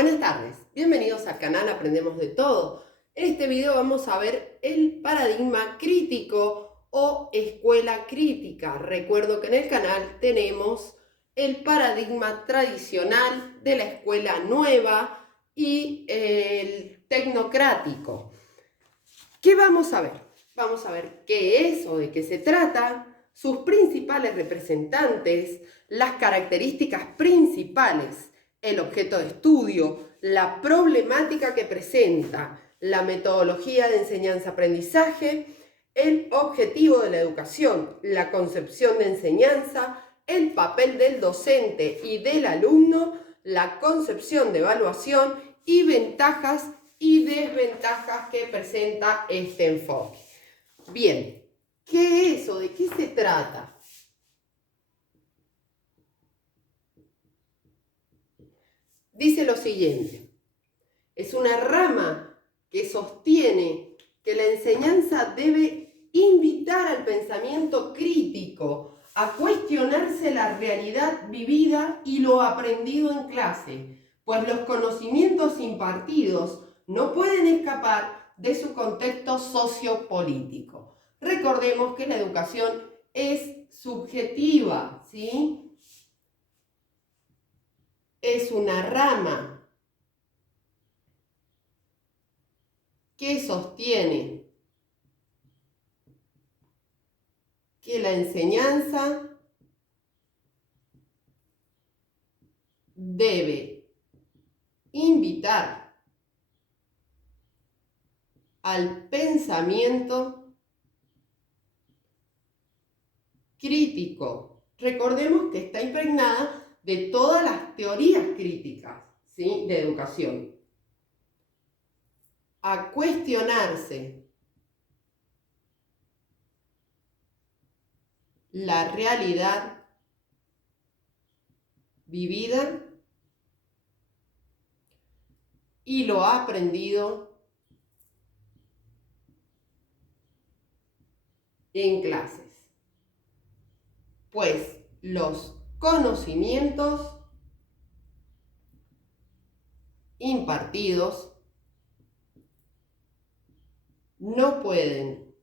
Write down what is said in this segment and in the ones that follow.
Buenas tardes, bienvenidos al canal Aprendemos de Todo. En este video vamos a ver el paradigma crítico o escuela crítica. Recuerdo que en el canal tenemos el paradigma tradicional de la escuela nueva y el tecnocrático. ¿Qué vamos a ver? Vamos a ver qué es o de qué se trata, sus principales representantes, las características principales, el objeto de estudio, la problemática que presenta, la metodología de enseñanza-aprendizaje, el objetivo de la educación, la concepción de enseñanza, el papel del docente y del alumno, la concepción de evaluación y ventajas y desventajas que presenta este enfoque. Bien, ¿qué es o de qué se trata? Dice lo siguiente: es una rama que sostiene que la enseñanza debe invitar al pensamiento crítico, a cuestionarse la realidad vivida y lo aprendido en clase, pues los conocimientos impartidos no pueden escapar de su contexto sociopolítico. Recordemos que la educación es subjetiva, ¿sí? Es una rama que sostiene que la enseñanza debe invitar al pensamiento crítico. Recordemos que está impregnada de todas las teorías críticas, ¿sí?, de educación. A cuestionarse la realidad vivida y lo aprendido en clases, pues los conocimientos impartidos no pueden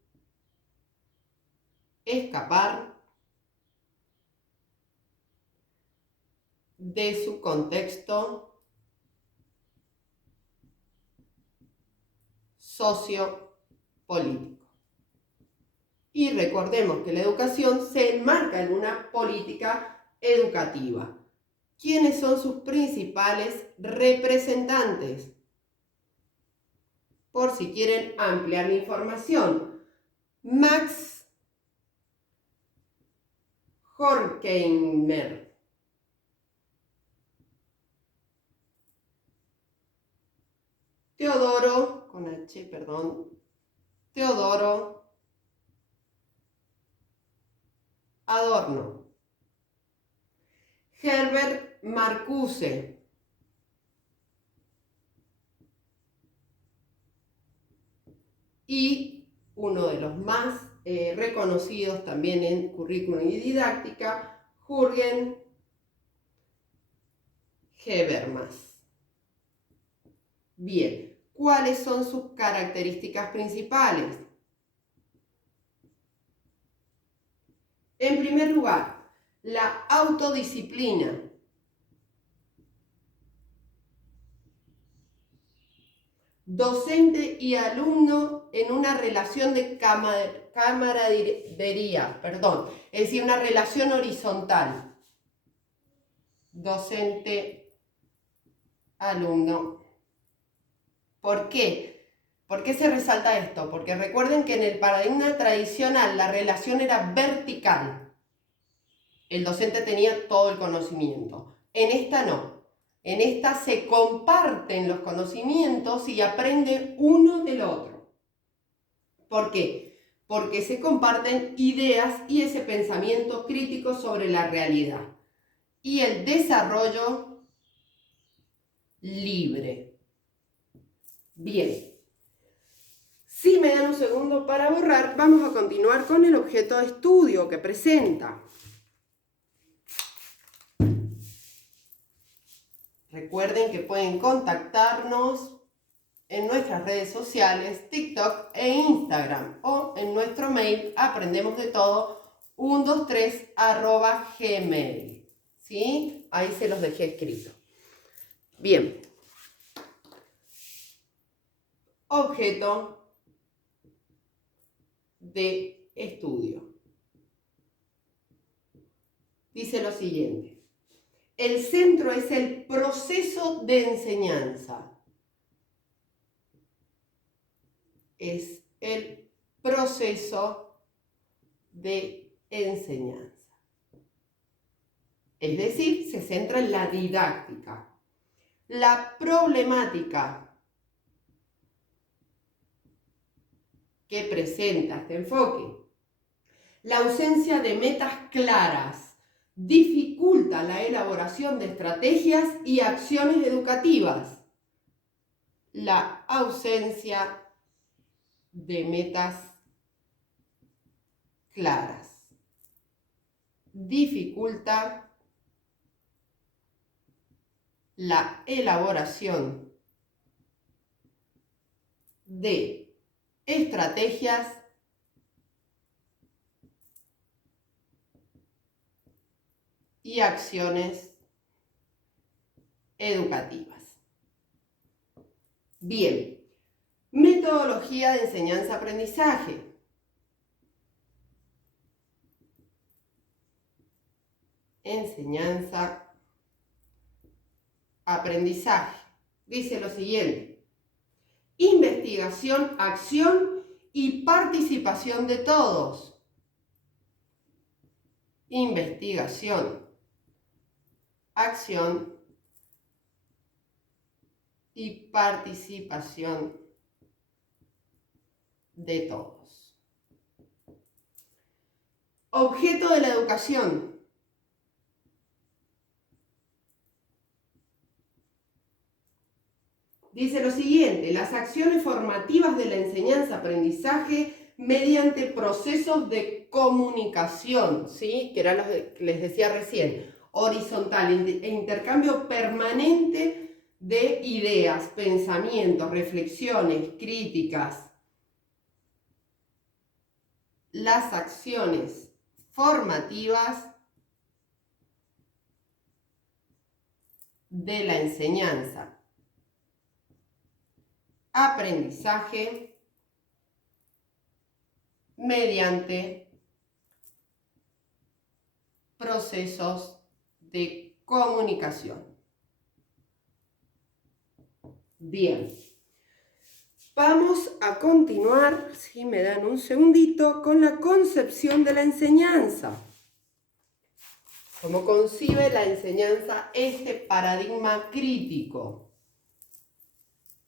escapar de su contexto sociopolítico. Y recordemos que la educación se enmarca en una política educativa. ¿Quiénes son sus principales representantes? Por si quieren ampliar la información: Max Horkheimer, Teodoro Adorno, Herbert Marcuse, y uno de los más reconocidos también en currículum y didáctica, Jürgen Habermas. Bien, ¿cuáles son sus características principales? En primer lugar, la autodisciplina. Docente y alumno en una relación de camaradería, es decir, una relación horizontal. Docente-alumno. ¿Por qué? ¿Por qué se resalta esto? Porque recuerden que en el paradigma tradicional la relación era vertical. El docente tenía todo el conocimiento. En esta no. En esta se comparten los conocimientos y aprende uno del otro. ¿Por qué? Porque se comparten ideas y ese pensamiento crítico sobre la realidad. Y el desarrollo libre. Bien. Si me dan un segundo para borrar, vamos a continuar con el objeto de estudio que presenta. Recuerden que pueden contactarnos en nuestras redes sociales, TikTok e Instagram, o en nuestro mail aprendemosdetodo123@gmail. ¿Sí? Ahí se los dejé escrito. Bien. Objeto de estudio. Dice lo siguiente. El centro es el proceso de enseñanza. Es el proceso de enseñanza. Es decir, se centra en la didáctica. La problemática que presenta este enfoque, la ausencia de metas claras, dificulta la elaboración de estrategias y acciones educativas. La ausencia de metas claras dificulta la elaboración de estrategias y acciones educativas. Bien, metodología de enseñanza-aprendizaje. Enseñanza-aprendizaje. Dice lo siguiente. Investigación, acción y participación de todos. Investigación, acción y participación de todos. Objeto de la educación. Dice lo siguiente, las acciones formativas de la enseñanza-aprendizaje mediante procesos de comunicación, ¿sí? Que era lo que les decía recién, horizontal e intercambio permanente de ideas, pensamientos, reflexiones, críticas. Las acciones formativas de la enseñanza aprendizaje mediante procesos de comunicación. Bien, vamos a continuar, si me dan un segundito, con la concepción de la enseñanza. ¿Cómo concibe la enseñanza este paradigma crítico?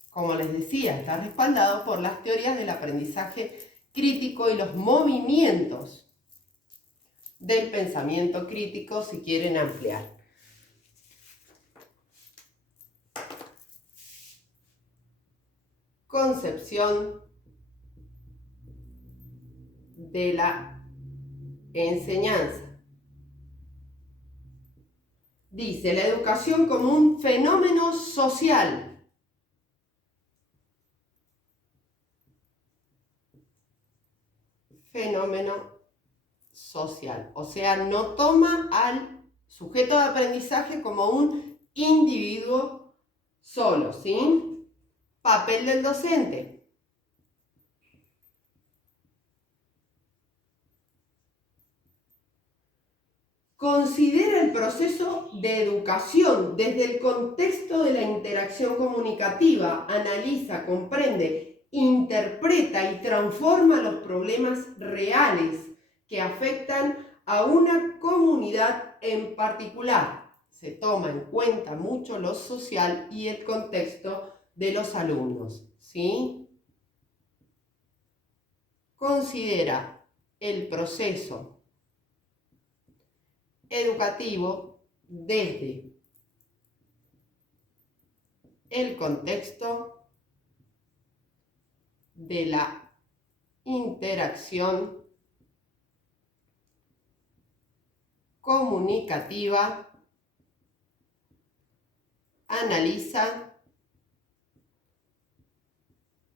Como les decía, está respaldado por las teorías del aprendizaje crítico y los movimientos del pensamiento crítico, si quieren ampliar. Concepción de la enseñanza. Dice, la educación como un fenómeno social. Fenómeno social. O sea, no toma al sujeto de aprendizaje como un individuo solo, ¿sí? Papel del docente. Considera el proceso de educación desde el contexto de la interacción comunicativa, analiza, comprende, interpreta y transforma los problemas reales que afectan a una comunidad en particular. Se toma en cuenta mucho lo social y el contexto de los alumnos, ¿sí? Considera el proceso educativo desde el contexto de la interacción comunicativa analiza,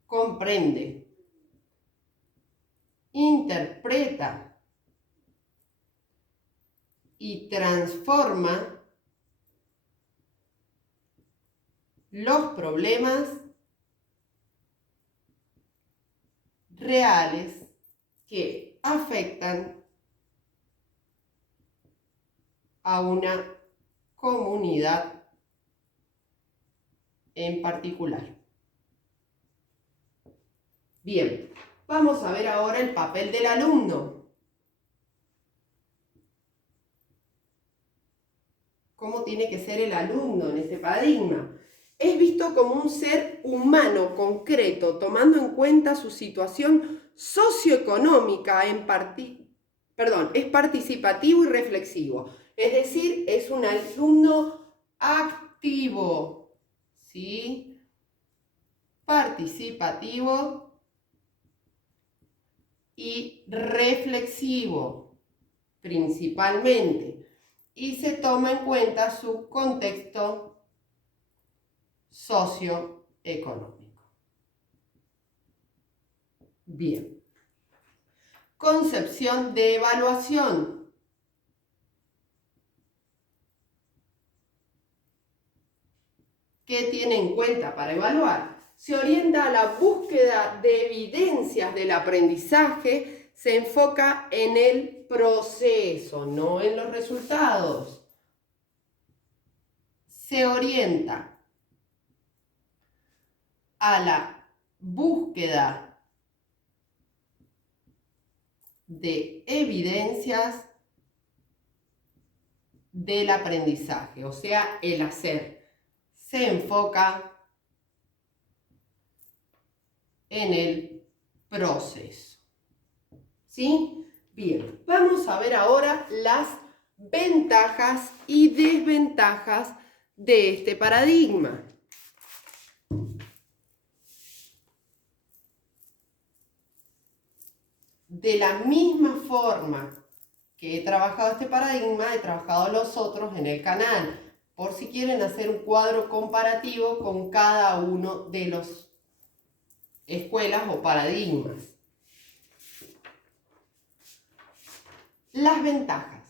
comprende, interpreta y transforma los problemas reales que afectan a una comunidad en particular. Bien, vamos a ver ahora el papel del alumno. ¿Cómo tiene que ser el alumno en este paradigma? Es visto como un ser humano concreto, tomando en cuenta su situación socioeconómica es participativo y reflexivo. Es decir, es un alumno activo, ¿sí? Participativo y reflexivo, principalmente. Y se toma en cuenta su contexto socioeconómico. Bien. Concepción de evaluación. ¿Qué tiene en cuenta para evaluar? Se orienta a la búsqueda de evidencias del aprendizaje, se enfoca en el proceso, no en los resultados. Se orienta a la búsqueda de evidencias del aprendizaje, o sea, el hacer. Se enfoca en el proceso. ¿Sí? Bien, vamos a ver ahora las ventajas y desventajas de este paradigma. De la misma forma que he trabajado este paradigma, he trabajado los otros en el canal, por si quieren hacer un cuadro comparativo con cada uno de los escuelas o paradigmas. Las ventajas.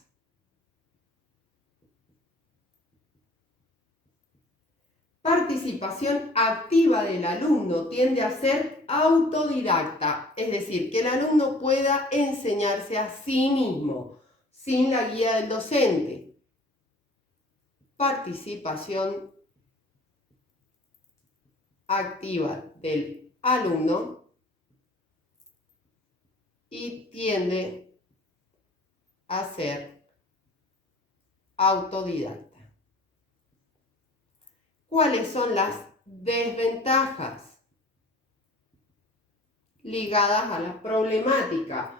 Participación activa del alumno tiende a ser autodidacta, es decir, que el alumno pueda enseñarse a sí mismo, sin la guía del docente. Participación activa del alumno y tiende a ser autodidacta. ¿Cuáles son las desventajas ligadas a la problemática?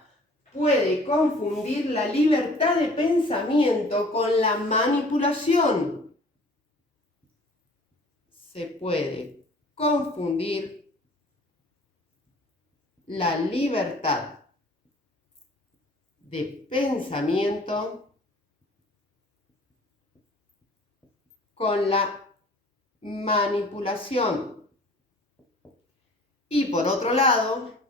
Puede confundir la libertad de pensamiento con la manipulación. Se puede confundir la libertad de pensamiento con la manipulación. Y por otro lado,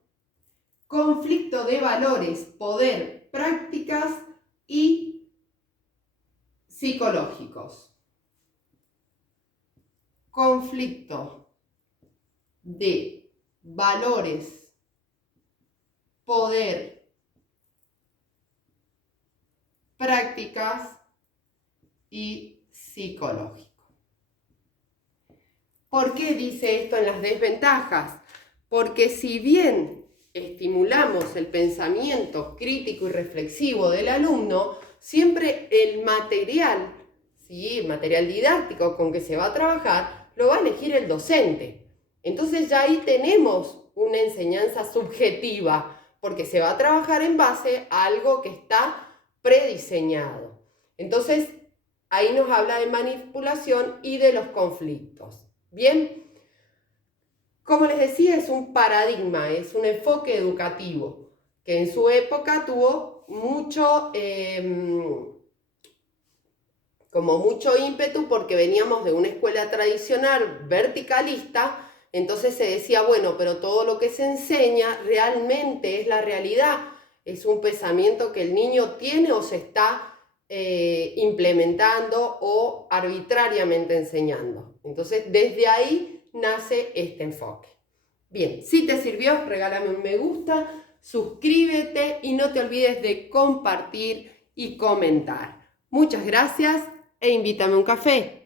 conflicto de valores, poder, prácticas y psicológicos. Conflicto de valores, poder, prácticas y psicológico. ¿Por qué dice esto en las desventajas? Porque si bien estimulamos el pensamiento crítico y reflexivo del alumno, siempre el material, ¿sí? El material didáctico con que se va a trabajar, lo va a elegir el docente. Entonces ya ahí tenemos una enseñanza subjetiva, porque se va a trabajar en base a algo que está prediseñado. Entonces, ahí nos habla de manipulación y de los conflictos. Bien, como les decía, es un paradigma, es un enfoque educativo que en su época tuvo mucho como mucho ímpetu porque veníamos de una escuela tradicional verticalista, entonces se decía, bueno, pero todo lo que se enseña realmente es la realidad, es un pensamiento que el niño tiene o se está implementando o arbitrariamente enseñando. Entonces, desde ahí nace este enfoque. Bien, si te sirvió, regálame un me gusta, suscríbete y no te olvides de compartir y comentar. Muchas gracias e invítame a un café.